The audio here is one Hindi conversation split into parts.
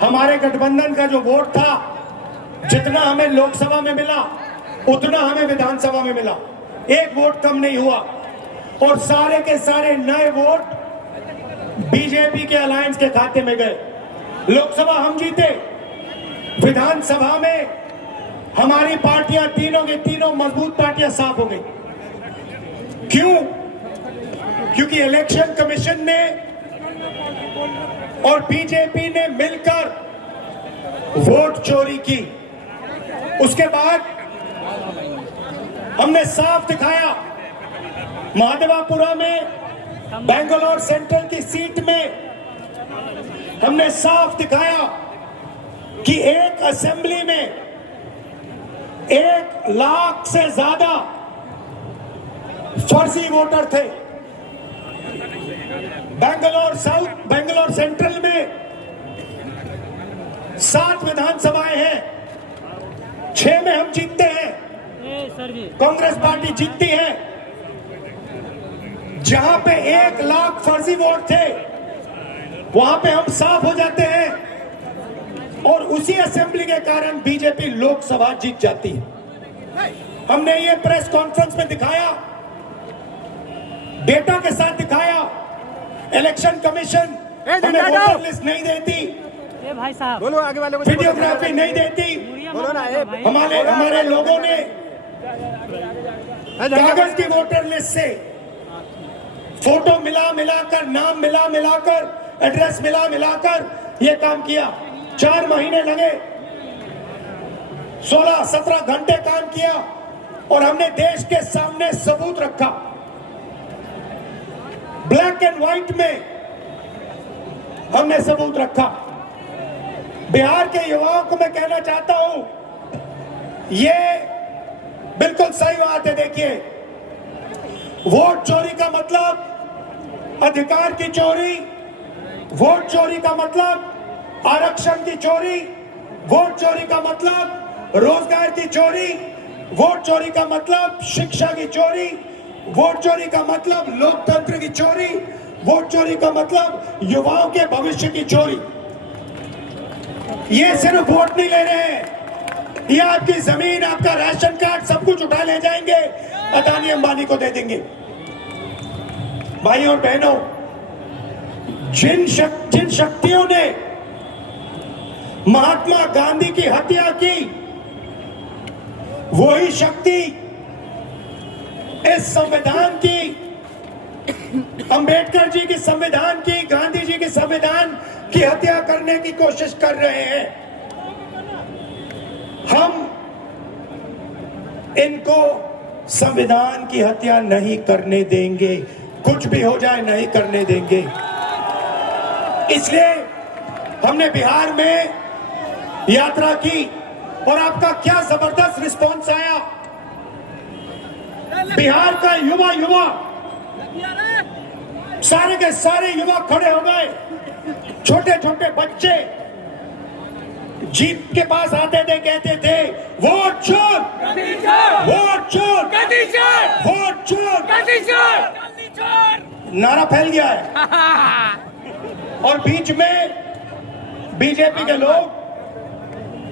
हमारे गठबंधन का जो वोट था, जितना हमें लोकसभा में मिला उतना हमें विधानसभा में मिला, एक वोट कम नहीं हुआ। और सारे के सारे नए वोट बीजेपी के अलायंस के खाते में गए। लोकसभा हम जीते, विधानसभा में हमारी पार्टियां तीनों की तीनों मजबूत पार्टियां साफ हो गई। क्यों? क्योंकि इलेक्शन कमीशन ने और बीजेपी ने मिलकर वोट चोरी की। उसके बाद हमने साफ दिखाया, महादेवापुरा में बेंगलोर सेंट्रल की सीट में हमने साफ दिखाया कि एक असेंबली में 1 लाख से ज्यादा फर्जी वोटर थे। बेंगलोर सेंट्रल में 7 विधानसभाएं हैं, 6 में हम जीतते हैं, कांग्रेस पार्टी जीतती है। जहां पे 1 लाख फर्जी वोट थे वहां पे हम साफ हो जाते हैं और उसी असेंबली के कारण बीजेपी लोकसभा जीत जाती है। हमने ये प्रेस कॉन्फ्रेंस में दिखाया, डेटा के साथ दिखाया। इलेक्शन कमीशन हमें वोटर लिस्ट नहीं देती, भाई साहब बोलो आगे वाले को, वीडियोग्राफी नहीं देती। बोलो ना, हमारे लोगों ने कागज की वोटर लिस्ट से फोटो मिलाकर, नाम मिलाकर, एड्रेस मिलाकर ये काम किया। 4 महीने लगे, 16-17 घंटे काम किया और हमने देश के सामने सबूत रखा, ब्लैक एंड व्हाइट में हमने सबूत रखा। बिहार के युवाओं को मैं कहना चाहता हूं, ये बिल्कुल सही बात है। देखिए, वोट चोरी का मतलब अधिकार की चोरी, वोट चोरी का मतलब आरक्षण की चोरी, वोट चोरी का मतलब रोजगार की चोरी, वोट चोरी का मतलब शिक्षा की चोरी, वोट चोरी का मतलब लोकतंत्र की चोरी, वोट चोरी का मतलब युवाओं के भविष्य की चोरी। ये सिर्फ वोट नहीं ले रहे हैं, ये आपकी जमीन, आपका राशन कार्ड, सब कुछ उठा ले जाएंगे, अदानी अंबानी को दे देंगे। भाइयों और बहनों, जिन शक्तियों ने महात्मा गांधी की हत्या की, वही शक्ति इस संविधान की, अंबेडकर जी के संविधान की, गांधी जी के संविधान की हत्या करने की कोशिश कर रहे हैं। हम इनको संविधान की हत्या नहीं करने देंगे, कुछ भी हो जाए नहीं करने देंगे। इसलिए हमने बिहार में यात्रा की और आपका क्या जबरदस्त रिस्पांस आया। बिहार का युवा सारे के सारे युवा खड़े हो गए, छोटे छोटे बच्चे जीप के पास आते थे, कहते थे वोट चोर, वोट चोर, वोट चोर, नारा फैल गया है। और बीच में बीजेपी के लोग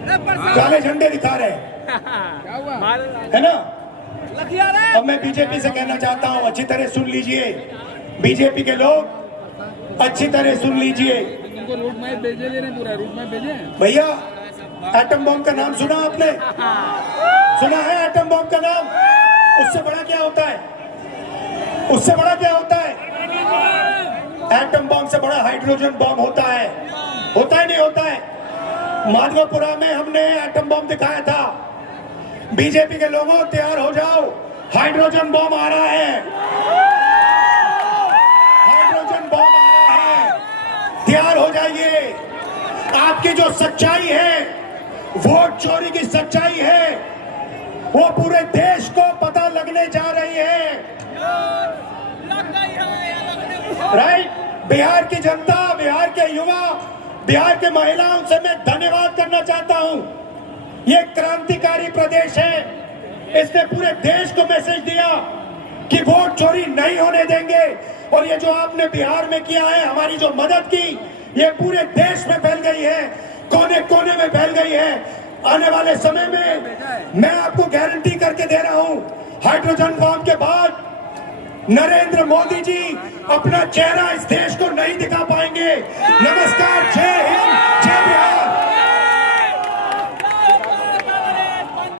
काले झंडे दिखा रहे हैं, है ना। अब मैं बीजेपी से कहना चाहता हूं, अच्छी तरह सुन लीजिए, बीजेपी के लोग अच्छी तरह सुन लीजिए। रूट मैप भेजे, पूरा रूट मैप भेजे भैया। एटम बम का नाम सुना आपने? सुना है एटम बम का नाम? उससे बड़ा क्या होता है? उससे बड़ा क्या होता है? एटम बम से बड़ा हाइड्रोजन बम होता है। होता है नहीं होता है? माधवपुरा में हमने एटम बम दिखाया था। बीजेपी के लोगों, तैयार हो जाओ, हाइड्रोजन बम आ रहा है, हाइड्रोजन बम आ रहा है, तैयार हो जाइए। आपकी जो सच्चाई है, वोट चोरी की सच्चाई है, वो पूरे देश को पता लगने जा रही है। राइट? बिहार की जनता, बिहार के युवा, बिहार के महिलाओं से मैं धन्यवाद करना चाहता हूं। ये क्रांतिकारी प्रदेश है, इसने पूरे देश को मैसेज दिया कि वोट चोरी नहीं होने देंगे। और ये जो आपने बिहार में किया है, हमारी जो मदद की, ये पूरे देश में फैल गई है कोने में फैल गई है। आने वाले समय में मैं आपको गारंटी करके दे रहा हूं, हाइड्रोजन बम के बाद नरेंद्र मोदी जी अपना चेहरा इस देश को नहीं दिखा पाएंगे। नमस्कार।